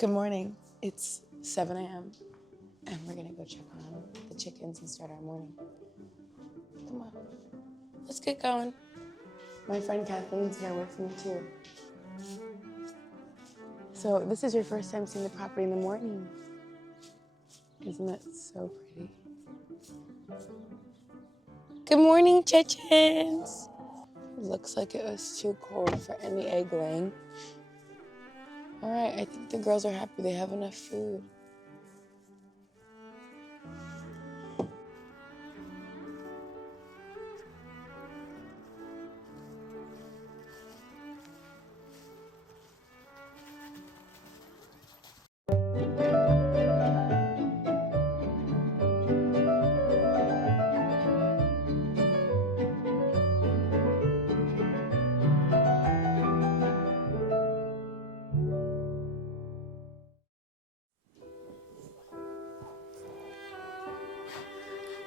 Good morning. It's 7 a.m. and we're gonna go check on the chickens and start our morning. Come on, let's get going. My friend Kathleen's here with me too. So this is your first time seeing the property in the morning. Isn't it so pretty? Good morning, chickens. Looks like it was too cold for any egg laying. All right, I think the girls are happy they have enough food.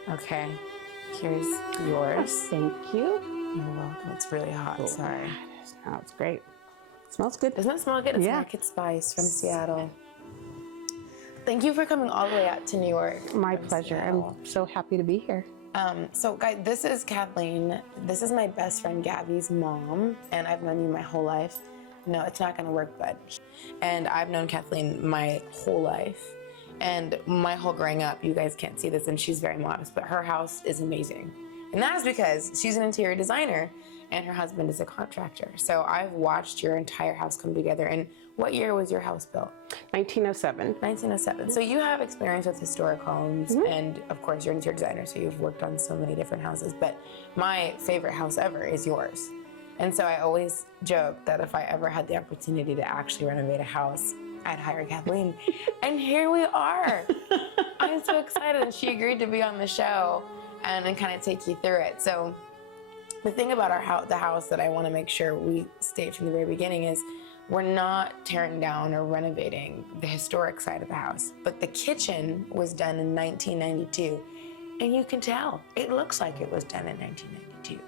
Okay, here's yours. Thank you. You're welcome. It's really hot. Cool. Sorry. Oh, it's great. It smells good. Doesn't it smell good? It's Yeah. market spice from Seattle. Thank you for coming all the way out to New York. My from pleasure. Seattle. I'm so happy to be here. So guys, this is Kathleen. This is my best friend Gabby's mom, and I've known you my whole life. No, it's not gonna work, bud. And I've known Kathleen my whole life. And my whole growing up, you guys can't see this, and she's very modest, but her house is amazing. And that is because she's an interior designer and her husband is a contractor. So I've watched your entire house come together. And what year was your house built? 1907. 1907. So you have experience with historic homes, and of course you're an interior designer, so you've worked on so many different houses. But my favorite house ever is yours. And so I always joke that if I ever had the opportunity to actually renovate a house, I'd hire Kathleen. And here we are. I'm so excited. And she agreed to be on the show and then kind of take you through it. So the thing about the house that I want to make sure we state from the very beginning is we're not tearing down or renovating the historic side of the house, but the kitchen was done in 1992. And you can tell, it looks like it was done in 1992.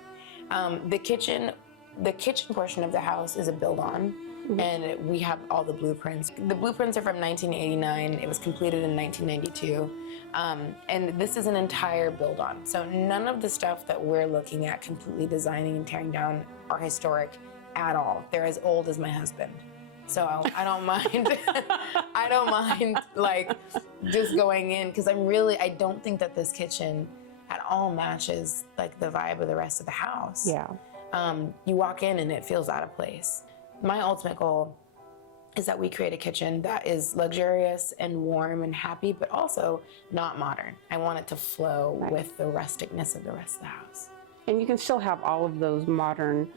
The kitchen portion of the house is a build-on, and we have all the blueprints. The blueprints are from 1989. It was completed in 1992. And this is an entire build-on. So none of the stuff that we're looking at completely designing and tearing down are historic at all. They're as old as my husband. So I don't mind, I don't mind like just going in, because I don't think that this kitchen at all matches like the vibe of the rest of the house. Yeah. You walk in and it feels out of place. My ultimate goal is that we create a kitchen that is luxurious and warm and happy, but also not modern. I want it to flow with the rusticness of the rest of the house. And you can still have all of those modern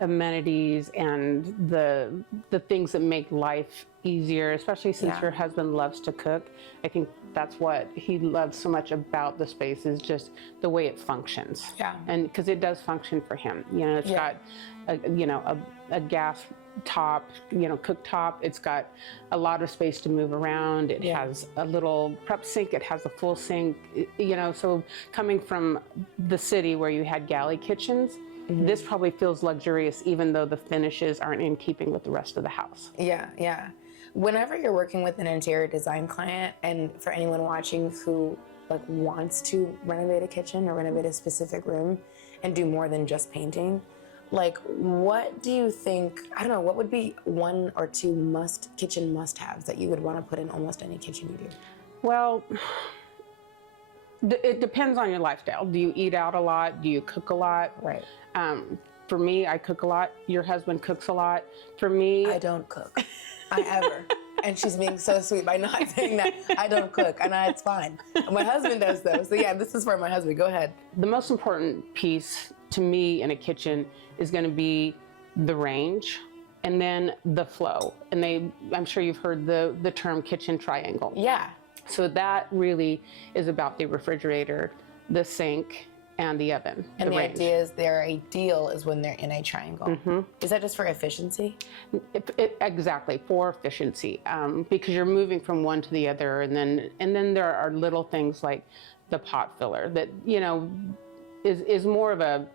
amenities and the things that make life easier, especially since your husband loves to cook. I think that's what he loves so much about the space, is just the way it functions. Yeah. And because it does function for him. You know, it's got a gas top, cooktop. It's got a lot of space to move around. It has a little prep sink. It has a full sink. So coming from the city where you had galley kitchens, this probably feels luxurious, even though the finishes aren't in keeping with the rest of the house. Yeah, yeah. Whenever you're working with an interior design client, and for anyone watching who wants to renovate a kitchen or renovate a specific room and do more than just painting, what do you think, I don't know, what would be one or two kitchen must-haves that you would want to put in almost any kitchen you do? Well, it depends on your lifestyle. Do you eat out a lot? Do you cook a lot? Right. For me, I cook a lot. Your husband cooks a lot. For me, I don't cook. Ever. And she's being so sweet by not saying that. I don't cook, and it's fine. My husband does though. So yeah, this is for my husband. Go ahead. The most important piece to me in a kitchen is going to be the range and then the flow. And I'm sure you've heard the term kitchen triangle. Yeah. So that really is about the refrigerator, the sink, and the oven. And the idea is their ideal is when they're in a triangle. Is that just for efficiency? Exactly, for efficiency, because you're moving from one to the other, and then there are little things like the pot filler that is more of a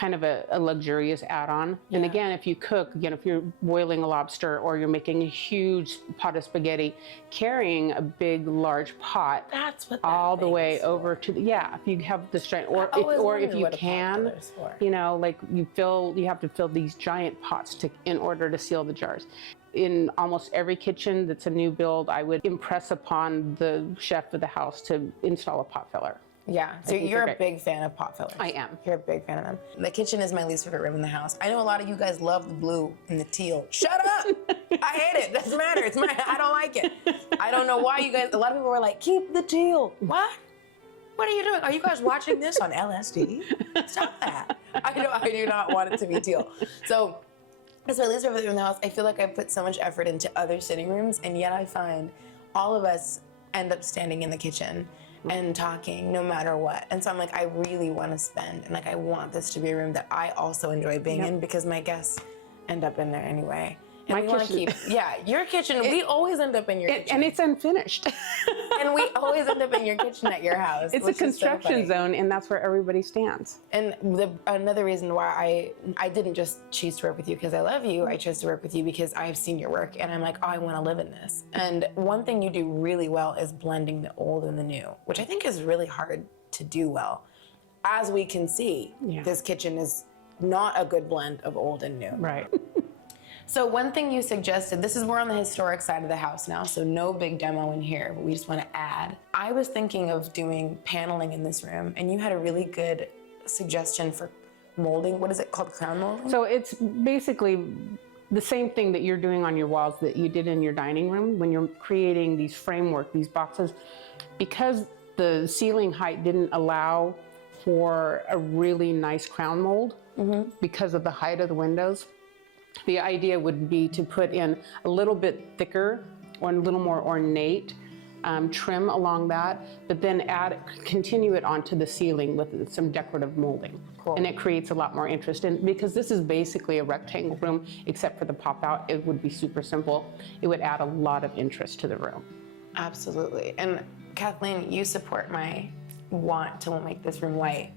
kind of a luxurious add-on. And again, if you cook, again, if you're boiling a lobster or you're making a huge pot of spaghetti, carrying a big, large pot That's what all the way over to the, if you have the strength, or if you can, you know, like you have to fill these giant pots in order to seal the jars. In almost every kitchen that's a new build, I would impress upon the chef of the house to install a pot filler. Yeah, so you're a big fan of pot fillers. I am. You're a big fan of them. The kitchen is my least favorite room in the house. I know a lot of you guys love the blue and the teal. Shut up! I hate it. Doesn't matter. I don't like it. I don't know why you guys, a lot of people were like, keep the teal. What? What are you doing? Are you guys watching this on LSD? Stop that. I do not want it to be teal. So it's my least favorite room in the house. I feel like I put so much effort into other sitting rooms, and yet I find all of us end up standing in the kitchen and talking no matter what. And so I'm like, I really want to spend, and like I want this to be a room that I also enjoy being in, because my guests end up in there anyway. And My we want to kitchen- keep, your kitchen, we always end up in your kitchen. And it's unfinished. And we always end up in your kitchen at your house. It's a construction zone, and that's where everybody stands. And another reason why I didn't just choose to work with you because I love you, I chose to work with you because I've seen your work, and I'm like, oh, I want to live in this. And one thing you do really well is blending the old and the new, which I think is really hard to do well. As we can see, this kitchen is not a good blend of old and new. Right. So one thing you suggested, we're on the historic side of the house now, so no big demo in here, but we just want to add. I was thinking of doing paneling in this room, and you had a really good suggestion for molding. What is it called, crown molding? So it's basically the same thing that you're doing on your walls that you did in your dining room when you're creating these framework, these boxes. Because the ceiling height didn't allow for a really nice crown mold because of the height of the windows, the idea would be to put in a little bit thicker or a little more ornate trim along that, but then continue it onto the ceiling with some decorative molding. Cool. And it creates a lot more interest. And because this is basically a rectangle room, except for the pop out, it would be super simple. It would add a lot of interest to the room. Absolutely. And Kathleen, you support my want to make this room white.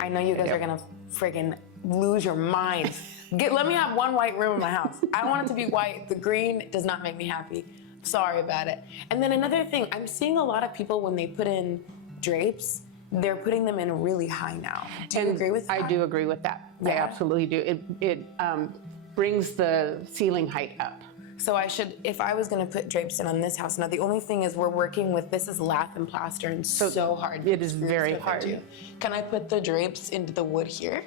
I know you guys are gonna friggin' lose your minds. Let me have one white room in my house. I want it to be white. The green does not make me happy. Sorry about it. And then another thing, I'm seeing a lot of people when they put in drapes, they're putting them in really high now. Do you agree with that? I do agree with that. I absolutely do. It brings the ceiling height up. So if I was gonna put drapes in on this house, now the only thing is we're working with, this is lath and plaster, and so hard. It is very hard. Can I put the drapes into the wood here?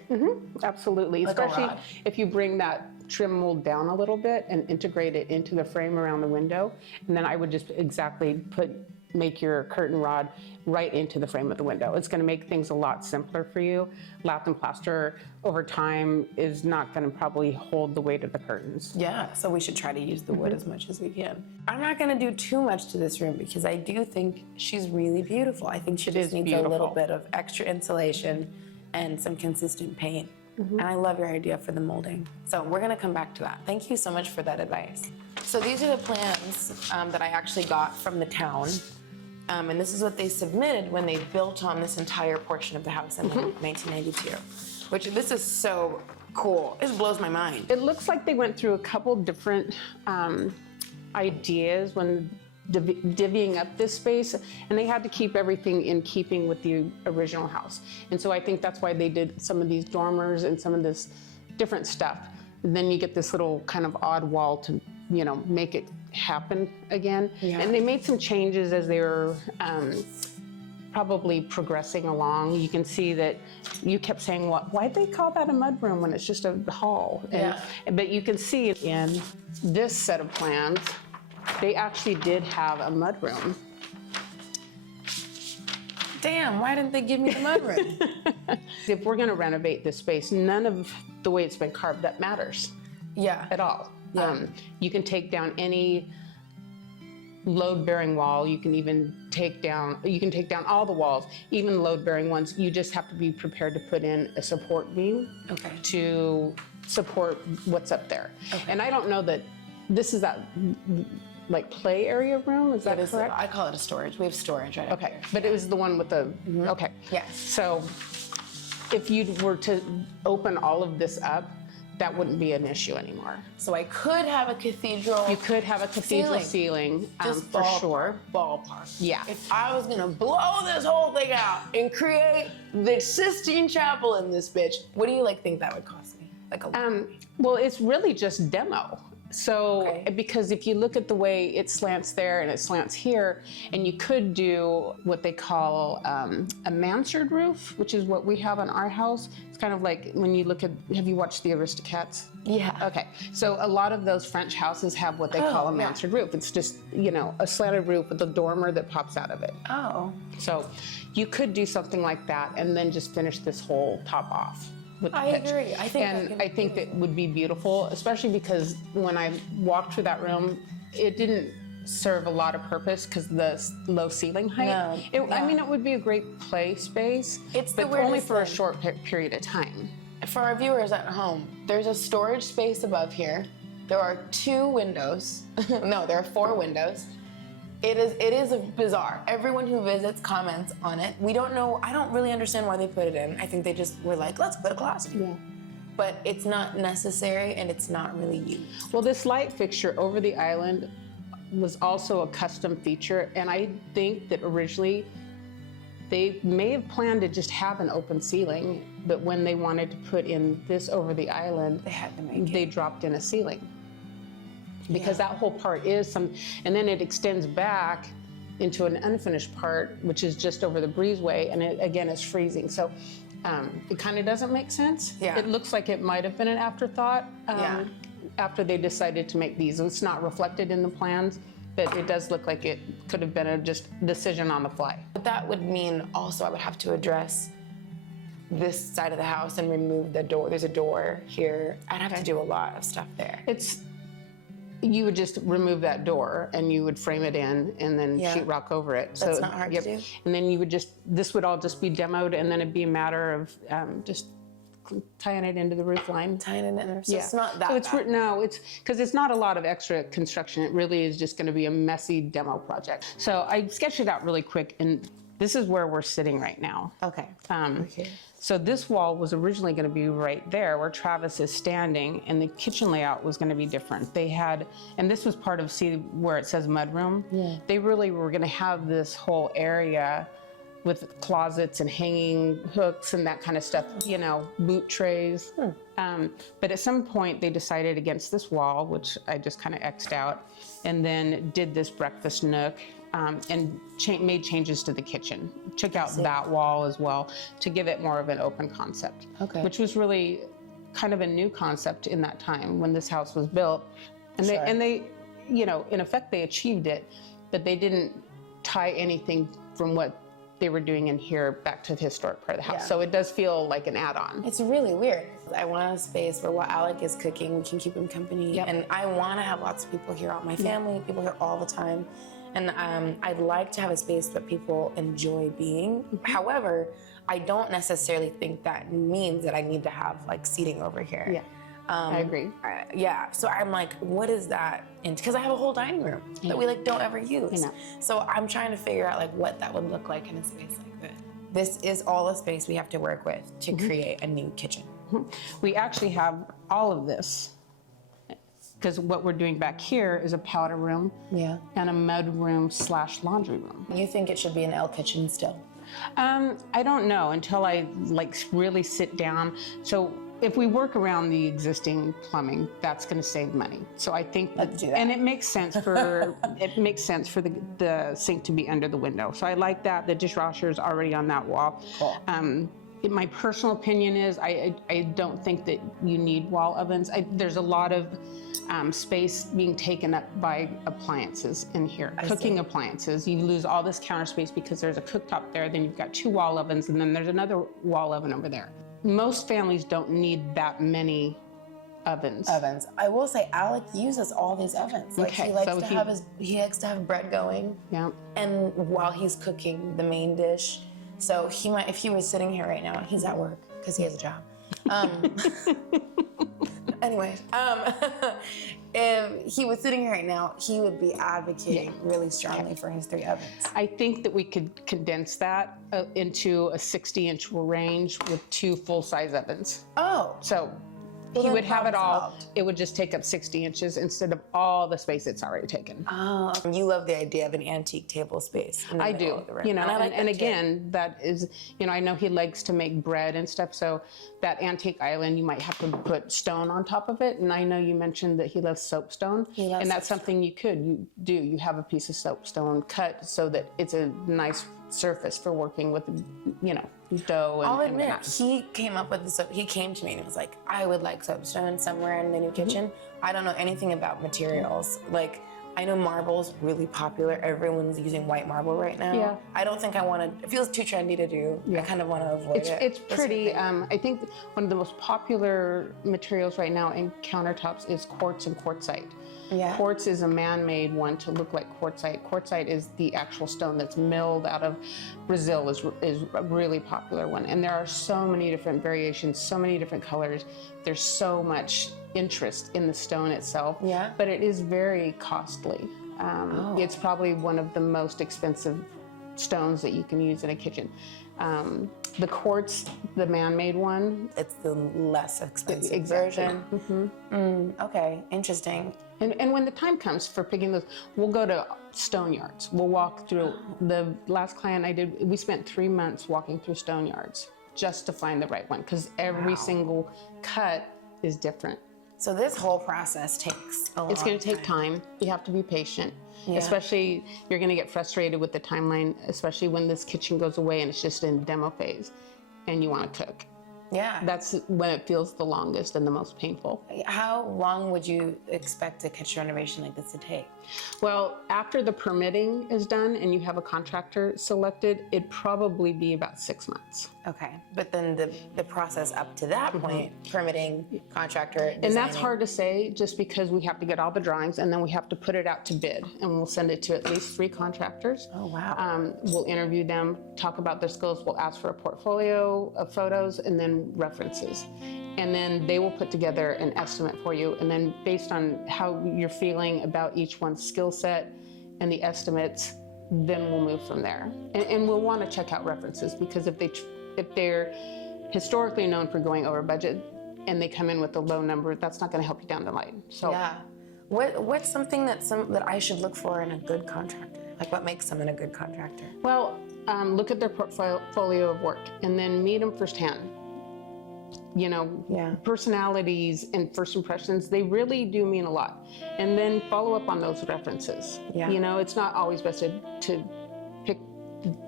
Absolutely, Like a especially rod? if you bring that trim mold down a little bit and integrate it into the frame around the window. And then I would just make your curtain rod right into the frame of the window. It's gonna make things a lot simpler for you. Lath and plaster over time is not gonna probably hold the weight of the curtains. Yeah, so we should try to use the wood as much as we can. I'm not gonna do too much to this room because I do think she's really beautiful. I think she just needs a little bit of extra insulation and some consistent paint. And I love your idea for the molding. So we're gonna come back to that. Thank you so much for that advice. So these are the plans that I actually got from the town. And this is what they submitted when they built on this entire portion of the house in 1992. Which, this is so cool. It blows my mind. It looks like they went through a couple different ideas when divvying up this space, and they had to keep everything in keeping with the original house. And so I think that's why they did some of these dormers and some of this different stuff. And then you get this little kind of odd wall to, make it happen again. Yeah. And they made some changes as they were probably progressing along. You can see that you kept saying, why'd they call that a mudroom when it's just a hall? But you can see in this set of plans, they actually did have a mudroom. Damn, why didn't they give me the mudroom? If we're gonna renovate this space, none of the way it's been carved, that matters at all. You can take down any load-bearing wall. You can even take down all the walls, even load-bearing ones. You just have to be prepared to put in a support beam to support what's up there. And I don't know that this is that like play area room, is that correct? I call it a storage. We have storage right up here. But it was the one with the, okay. Yes. So if you were to open all of this up, that wouldn't be an issue anymore. So I could have a cathedral. You could have a cathedral ceiling, just for sure. Ballpark. Yeah. If I was gonna blow this whole thing out and create the Sistine Chapel in this bitch, what do you think that would cost me? Like a Well, it's really just demo. So, Okay. because if you look at the way it slants there and it slants here, and you could do what they call a mansard roof, which is what we have in our house. It's kind of like when you look at, have you watched the Aristocats? Yeah. Okay, so a lot of those French houses have what they call a mansard roof. It's just, a slanted roof with a dormer that pops out of it. Oh. So you could do something like that and then just finish this whole top off. I agree. I think that would be beautiful, especially because when I walked through that room, it didn't serve a lot of purpose because the low ceiling height. I mean, it would be a great play space, but only for a short period of time. For our viewers at home, there's a storage space above here. There are 2 windows. No, there are 4 windows. It is bizarre. Everyone who visits comments on it. We don't know, I don't really understand why they put it in. I think they just were like, let's put a closet. Yeah. But it's not necessary and it's not really used. Well, this light fixture over the island was also a custom feature, and I think that originally they may have planned to just have an open ceiling, but when they wanted to put in this over the island, They had to make they dropped in a ceiling. Because that whole part is and then it extends back into an unfinished part, which is just over the breezeway, and it again is freezing. So it kind of doesn't make sense. Yeah. It looks like it might have been an afterthought after they decided to make these. It's not reflected in the plans, but it does look like it could have been a just decision on the fly. But that would mean also I would have to address this side of the house and remove the door. There's a door here. I'd have to do a lot of stuff there. You would just remove that door and you would frame it in and then sheetrock over it. That's not hard to do. And then you would this would all just be demoed, and then it'd be a matter of just tying it into the roof line. Tying it in. So it's not that bad. No, it's because it's not a lot of extra construction. It really is just going to be a messy demo project. So I sketched it out really quick, and this is where we're sitting right now. Okay. So this wall was originally going to be right there where Travis is standing, and the kitchen layout was going to be different. They had, and this was part of, see where it says mudroom? Yeah. They really were going to have this whole area with closets and hanging hooks and that kind of stuff, boot trays. But at some point they decided against this wall, which I just kind of X'd out, and then did this breakfast nook. And made changes to the kitchen. Took out that wall as well to give it more of an open concept, which was really kind of a new concept in that time when this house was built. And they, in effect, they achieved it, but they didn't tie anything from what they were doing in here back to the historic part of the house. So it does feel like an add-on. It's really weird. I want a space where while Alec is cooking, we can keep him company. And I want to have lots of people here, all my family, people here all the time. And I'd like to have a space that people enjoy being. However, I don't necessarily think that means that I need to have seating over here. Yeah, I agree. So I'm like, what is that? Because I have a whole dining room that we don't ever use. So I'm trying to figure out what that would look like in a space like this. This is all the space we have to work with to create a new kitchen. We actually have all of this, because what we're doing back here is a powder room and a mud room / laundry room. You think it should be an L kitchen still? I don't know until I really sit down. So if we work around the existing plumbing, that's going to save money. So I think Let's do that. And it makes sense for the sink to be under the window. So I like that. The dishwasher is already on that wall. Cool. My personal opinion is I don't think that you need wall ovens. There's a lot of space being taken up by appliances in here, cooking appliances. You lose all this counter space because there's a cooktop there, then you've got 2 wall ovens, and then there's another wall oven over there. Most families don't need that many ovens. I will say Alec uses all these ovens. He likes to have bread going. Yeah. And while he's cooking the main dish, so he might, if he was sitting here right now, he's at work because he has a job. Anyway, if he was sitting here right now, he would be advocating really strongly for his 3 ovens. I think that we could condense that into a 60-inch range with 2 full-size ovens. Oh. So he would have it all. It would just take up 60 inches instead of all the space it's already taken. Oh, you love the idea of an antique table space. I do, you know, and again, that is, you know, I know he likes to make bread and stuff, so that antique island, you might have to put stone on top of it. And I know you mentioned that he loves soapstone, and that's something you do. You have a piece of soapstone cut so that it's a nice surface for working with, you know, dough. I'll admit, he came up with the soap. He came to me and he was like, I would like soapstone somewhere in the new kitchen. I don't know anything about materials. Like, I know marble's really popular. Everyone's using white marble right now. Yeah. I don't think I want to, it feels too trendy to do. I kind of want to avoid it. It's pretty. I think one of the most popular materials right now in countertops is quartz and quartzite. Yeah. Quartz is a man-made one to look like quartzite. Quartzite is the actual stone that's milled out of Brazil, is a really popular one. And there are so many different variations, so many different colors. There's so much interest in the stone itself, but it is very costly. It's probably one of the most expensive stones that you can use in a kitchen. The quartz, the man-made one, it's the less expensive version. Okay, interesting. And when the time comes for picking those, we'll go to stone yards. We'll walk through. The last client I did, we spent 3 months walking through stone yards just to find the right one, because every single cut is different. So this whole process takes a lot. It's going to take time. You have to be patient. Especially, you're going to get frustrated with the timeline, especially when this kitchen goes away and it's just in demo phase and you want to cook. Yeah. That's when it feels the longest and the most painful. How long would you expect a kitchen renovation like this to take? Well, after the permitting is done and you have a contractor selected, it'd probably be about 6 months. Okay, but then the process up to that point, permitting, contractor, designing. And that's hard to say just because we have to get all the drawings and then we have to put it out to bid, and we'll send it to at least 3 contractors. Oh, wow. We'll interview them, talk about their skills, we'll ask for a portfolio of photos and then references. And then they will put together an estimate for you. And then based on how you're feeling about each one's skill set and the estimates, then we'll move from there. And we'll want to check out references, because if they're historically known for going over budget and they come in with a low number, that's not going to help you down the line. So yeah. What's something that I should look for in a good contractor? Like, what makes someone a good contractor? Well, look at their portfolio of work and then meet them firsthand. You know, personalities and first impressions, they really do mean a lot. And then follow up on those references. Yeah. You know, it's not always best to pick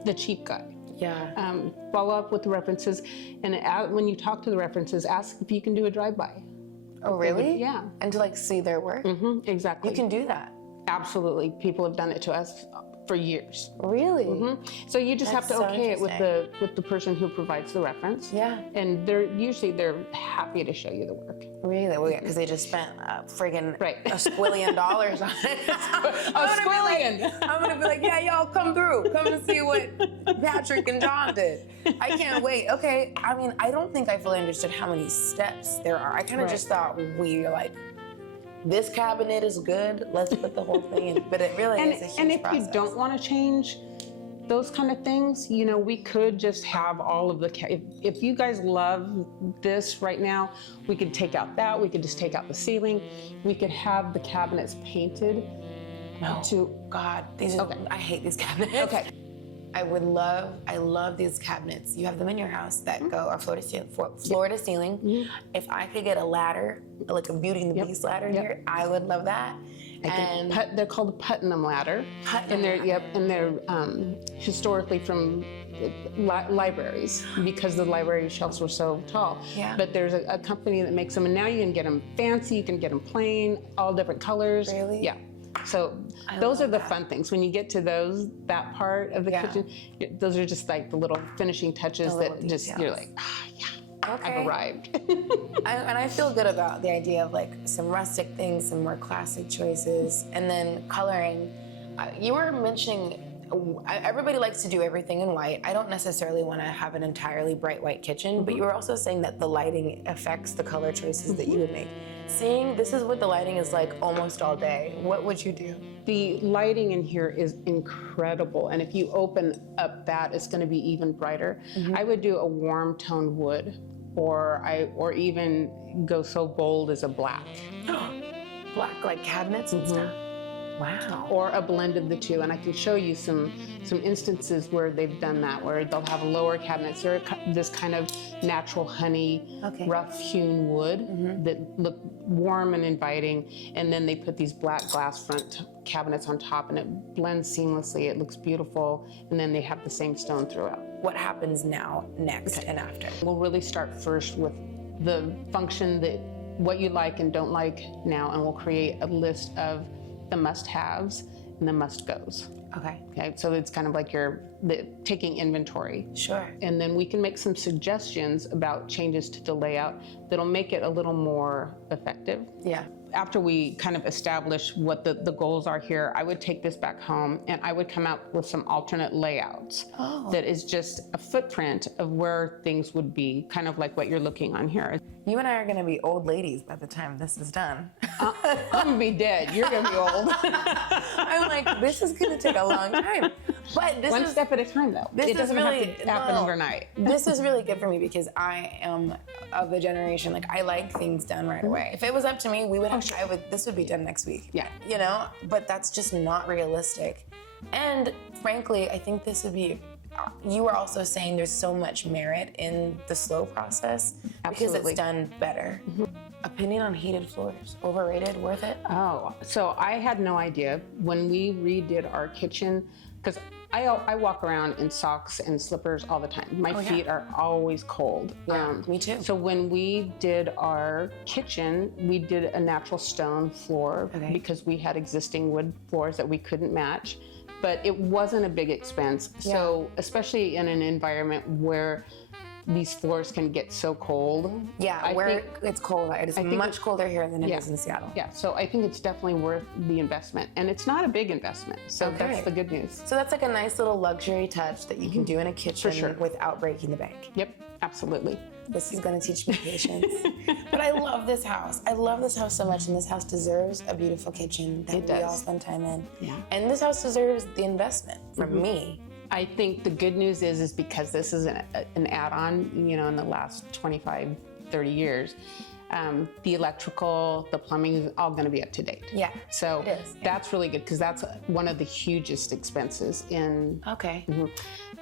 the cheap guy. Yeah. Follow up with the references, and when you talk to the references, ask if you can do a drive-by. Oh, really? Yeah. And to like see their work? Exactly. You can do that? Absolutely. People have done it to us for years. Really? So you just have to okay it with the person who provides the reference. Yeah. And they're happy to show you the work. Really? Well, yeah, because they just spent friggin' a squillion dollars on it. I'm gonna be like, yeah, y'all come through. Come and see what Patrick and John did. I can't wait. Okay. I mean, I don't think I fully understood how many steps there are. I kind of just thought we were like, this cabinet is good, let's put the whole thing in. But it really is a huge And if process. you don't want to change those kind of things, you know, we could just have all of the, if you guys love this right now, we could take out that, we could just take out the ceiling, we could have the cabinets painted. God, I hate these cabinets. Okay. I love these cabinets. You have them in your house that are floor to ceiling. If I could get a ladder, like a Beauty and the Beast ladder here, I would love that. And they're called a Putnam ladder. And they're historically from libraries, because the library shelves were so tall. Yeah. But there's a company that makes them, and now you can get them fancy, you can get them plain, all different colors. Really? Yeah. So those are the fun ththings. When you get to that part of the kitchen, those are just like the little finishing touches that just, you're like, I've arrived. And I feel good about the idea of like some rustic things, some more classic choices, and then coloring. You were mentioning, everybody likes to do everything in white. I don't necessarily want to have an entirely bright white kitchen, but you were also saying that the lighting affects the color choices that you would make. seeing this is what the lighting is like almost all day, what would you do? The lighting in here is incredible, and if you open up that, it's going to be even brighter. I would do a warm toned wood, or even go so bold as a black. Black, like cabinets and stuff? Wow. Or a blend of the two, and I can show you some instances where they've done that, where they'll have lower cabinets. They're this kind of natural honey, rough hewn wood that look warm and inviting, and then they put these black glass front cabinets on top, and it blends seamlessly. It looks beautiful, and then they have the same stone throughout. What happens now, next, and after? We'll really start first with the function that what you like and don't like now, and we'll create a list of the must-haves and the must-goes. Okay, so it's kind of like taking inventory. Sure. And then we can make some suggestions about changes to the layout that'll make it a little more effective. Yeah. After we kind of establish what the goals are here, I would take this back home and I would come up with some alternate layouts that is just a footprint of where things would be, kind of like what you're looking on here. You and I are going to be old ladies by the time this is done. I'm going to be dead. You're going to be old. I'm like, this is going to take a long time. But this One step at a time, though. It doesn't have to happen overnight. This is really good for me because I am of the generation, like, I like things done right away. If it was up to me, this would be done next week. Yeah. You know? But that's just not realistic. And frankly, I think this would be, you were also saying there's so much merit in the slow process because it's done better. Opinion on heated floors? Overrated? Worth it? Oh, so I had no idea when we redid our kitchen, because I walk around in socks and slippers all the time. My feet are always cold. Yeah, me too. So when we did our kitchen, we did a natural stone floor because we had existing wood floors that we couldn't match. But it wasn't a big expense. So especially in an environment where these floors can get so cold. Yeah, it's cold. It's much colder here than it is in Seattle. Yeah, so I think it's definitely worth the investment. And it's not a big investment, so that's the good news. So that's like a nice little luxury touch that you can do in a kitchen without breaking the bank. Yep, absolutely. This is going to teach me patience. But I love this house. I love this house so much, and this house deserves a beautiful kitchen that we all spend time in. Yeah. And this house deserves the investment from me. I think the good news is because this is an add-on, in the last 25, 30 years, the electrical, the plumbing is all going to be up to date. Yeah, so it is. That's really good because that's one of the hugest expenses in. Okay.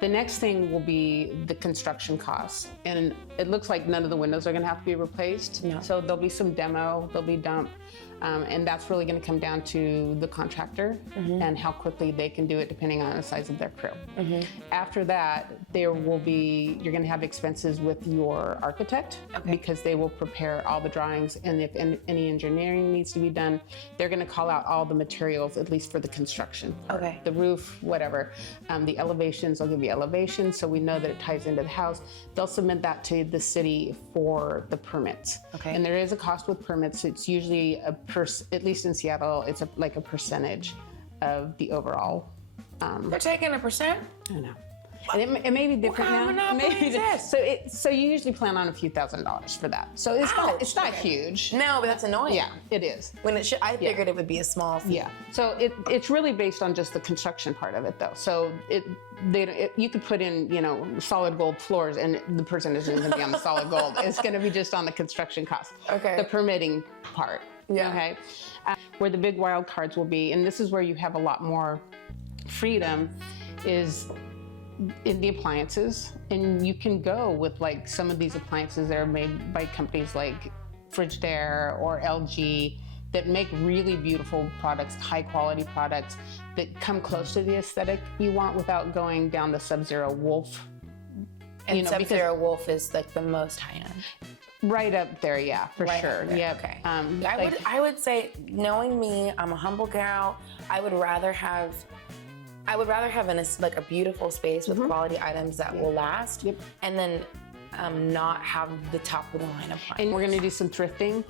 The next thing will be the construction costs, and it looks like none of the windows are going to have to be replaced. No. So there'll be some demo, there'll be dump. And that's really going to come down to the contractor and how quickly they can do it depending on the size of their crew. After that, you're going to have expenses with your architect because they will prepare all the drawings, and if any engineering needs to be done, they're going to call out all the materials, at least for the construction. The roof, whatever. The elevations, they'll give you elevations so we know that it ties into the house. They'll submit that to the city for the permits. And there is a cost with permits. It's usually at least in Seattle, it's like a percentage of the overall. They're taking a percent? I know. And it may be different now. So you usually plan on a few $1,000s for that. So it's not huge. No, but that's annoying. Yeah, it is. I figured it would be a small fee. Yeah. So it's really based on just the construction part of it, though. So you could put in solid gold floors, and the person isn't going to be on the solid gold. It's going to be just on the construction cost. The permitting part. Okay. Where the big wild cards will be, and this is where you have a lot more freedom, is in the appliances. And you can go with like some of these appliances that are made by companies like Frigidaire or LG that make really beautiful products, high quality products that come close to the aesthetic you want without going down the Sub-Zero Wolf. And Sub-Zero Wolf is like the most high end. Right up there, yeah, for sure. Yeah. Okay. I would say, knowing me, I'm a humble gal. I would rather have a beautiful space with quality items that will last, and then not have the top of the line appliance. And we're going to do some thrifting.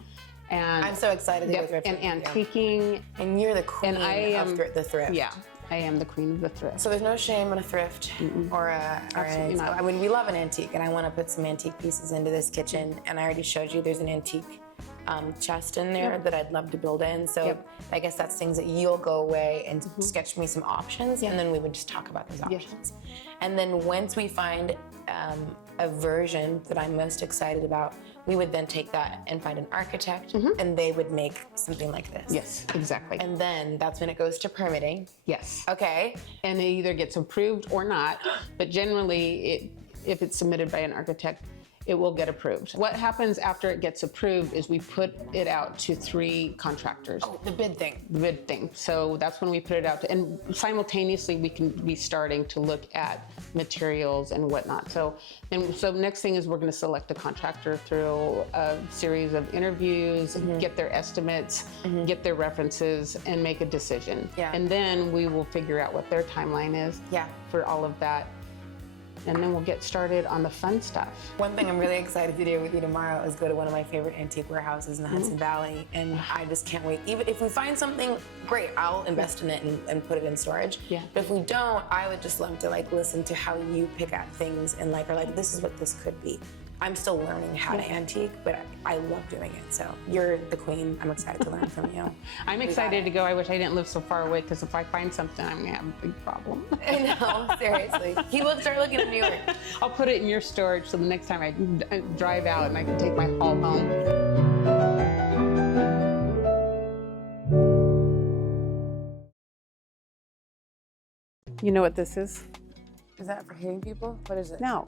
And I'm so excited to go thrifting. And antiquing. And you're the queen of the thrift. Yeah. I am the queen of the thrift. So there's no shame in a thrift or an antique. I mean, we love an antique, and I want to put some antique pieces into this kitchen. And I already showed you there's an antique chest in there that I'd love to build in. So I guess that's things that you'll go away and sketch me some options, and then we would just talk about those options. And then once we find a version that I'm most excited about, we would then take that and find an architect, and they would make something like this. Yes, exactly. And then that's when it goes to permitting. Yes. Okay. And it either gets approved or not, but generally, if it's submitted by an architect, it will get approved. What happens after it gets approved is we put it out to 3 contractors. Oh, the bid thing. The bid thing. So that's when we put it out to, and simultaneously we can be starting to look at materials and whatnot. So next thing is we're going to select a contractor through a series of interviews, get their estimates, get their references, and make a decision. Yeah. And then we will figure out what their timeline is for all of that. And then we'll get started on the fun stuff. One thing I'm really excited to do with you tomorrow is go to one of my favorite antique warehouses in the Hudson Valley, and I just can't wait. Even if we find something great, I'll invest in it and put it in storage. Yeah. But if we don't, I would just love to listen to how you pick at things and are like, this is what this could be. I'm still learning how to antique, but I love doing it. So you're the queen. I'm excited to learn from you. I'm excited to go. I wish I didn't live so far away, because if I find something, I'm gonna have a big problem. I know, seriously. He will start looking at New York. I'll put it in your storage so the next time I drive out and I can take my haul home. You know what this is? Is that for hitting people? What is it? No.